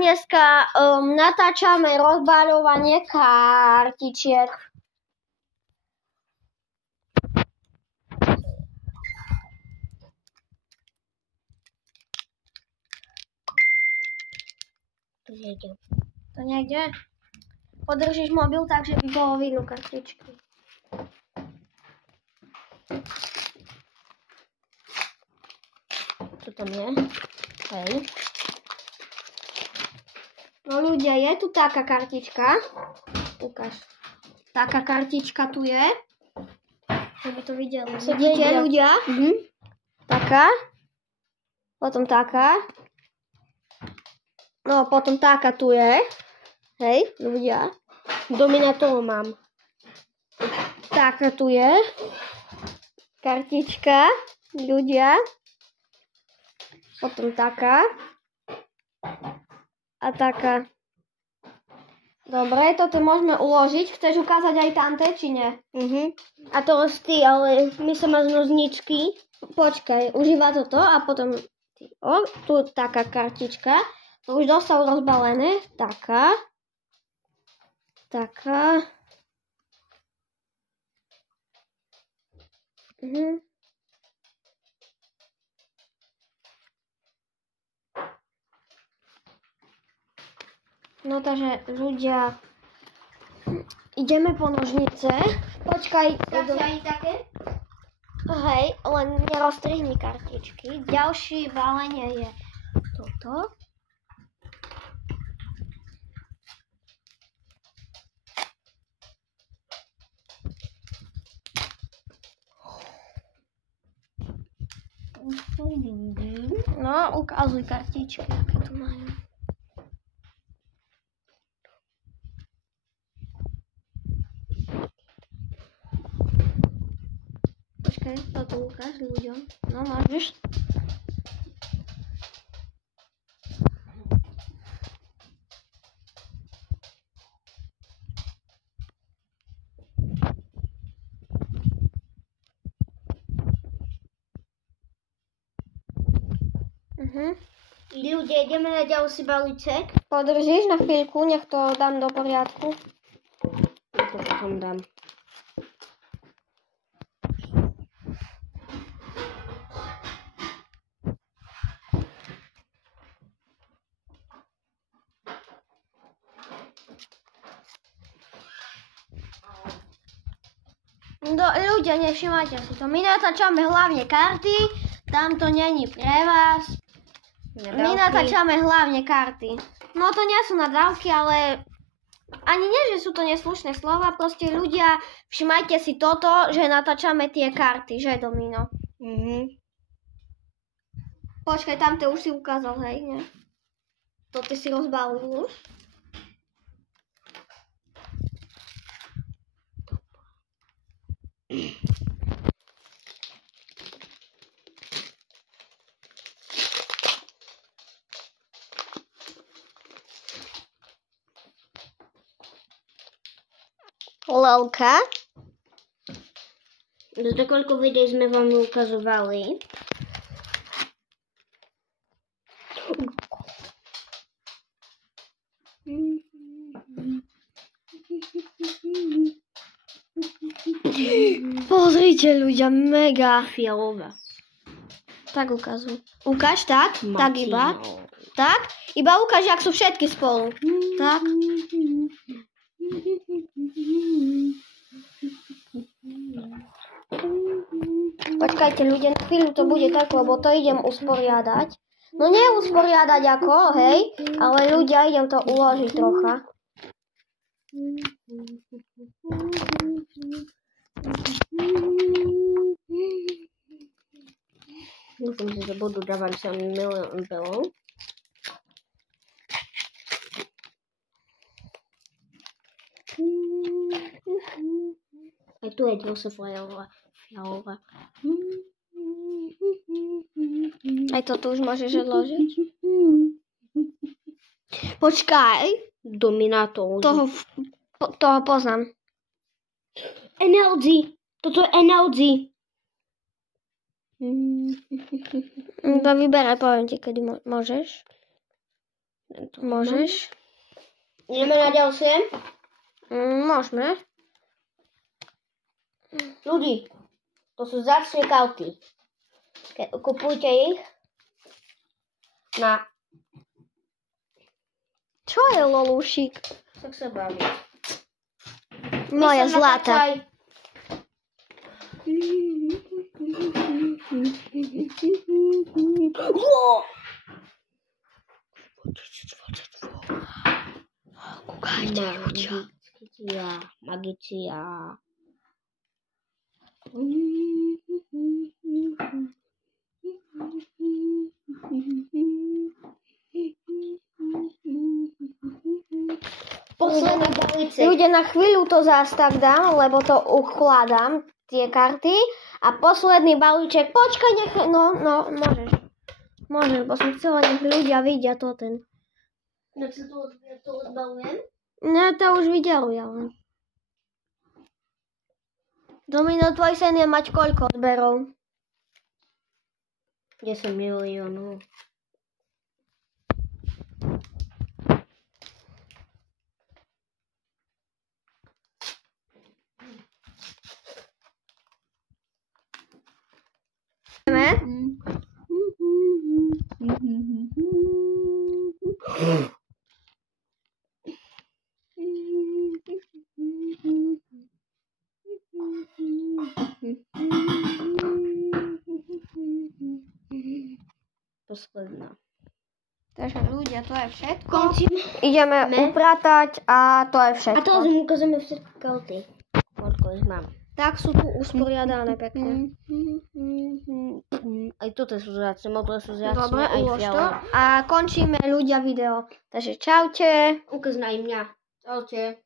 dneska natáčame rozbaľovanie kartičiek. To nejde. Podržíš mobil tak, že by bolo vidno kartičky. Čo tam je? Hej. No ľudia, je tu taká kartička. Ukáž. Taká kartička tu je. Aby to videli. Sedíte ľudia? Taká. Potom taká. No, potom taká tu je. Hej, ľudia. Domina toho mám. Taká tu je. Kartička. Ľudia. Potom taká. A taká. Dobre, toto môžeme uložiť. Chceš ukázať aj tamte, či nie? A to ty, ale my sa má z nozničky. Počkaj, užíva toto a potom... O, tu taká kartička. To už dostal rozbalené. Taká. Taká. No takže ľudia, ideme po nožnice. Počkaj. také? Hej, len neroztrihni kartičky. Ďalšie balenie je toto. No, ukazuj kartičky, aké tu majú. Počkaj, toto ukáž ľuďom. No, môžeš. Ľudia, ideme na ďalší balíček. Podržíš na chvíľku, nech to dám do poriadku. To potom dám. Ľudia, nevšimajte si to. My natáčame hlavne karty, tam to není pre vás. My natáčame hlavne karty. No to nie sú nadávky, ale ani nie, že sú to neslušné slova. Proste ľudia, všimajte si toto, že natáčame tie karty, že Domino? Počkaj, tam to už si ukázal, hej, nie? To ty si rozbalil už? Lolka. Za koľko videí sme vám ukazovali? Pozrite ľudia, mega. Fialová. Tak ukazuj. Ukáž tak, tak iba. Tak, iba ukáž, jak sú všetky spolu. Tak. Počkajte ľudia, na chvíľu to bude tak, lebo to idem usporiadať. No nie usporiadať ako, hej, ale ľudia, idem to uložiť trocha. Myslím si, že budú dávať sa milión belov. Aj tu je zase fialová. Aj toto už môžeš odložiť. Počkaj. Dominator. Toho poznám. NLG. Toto je NLG. To vyberaj, poviem ti, kedy môžeš. Môžeš. Ideme na ďalšie. Môžeme. Ľudí, to sú vzácne karty. Kupujte ich na... Čo je lolúšik? Tak sa baví. Moja zlata. Kúkajte, ľudia. Magícia. Posledný balíček. Ľudia, na chvíľu to zás tak dám, lebo to ukladám, tie karty. A posledný balíček, počkaj, no, môžeš. Môžeš, bo som chcela, nech ľudia vidia to ten. No čo to odbalujem? No, to už videli, ale. Domino, tvoj sen je mať koľko odberov? 10 miliónov. Posledná. Takže ľudia, to je všetko. Končím. Ideme upratať a to je A všetko. to už ukazujeme všetky karty. Koľko ich mám. Tak sú tu usporiadané pekne. Aj toto sú zjacné, motor sú zjacné. Dobre, aj ulož to. fialové. A končíme ľudia video. Takže čaute. Ukaz na mňa. Čaute.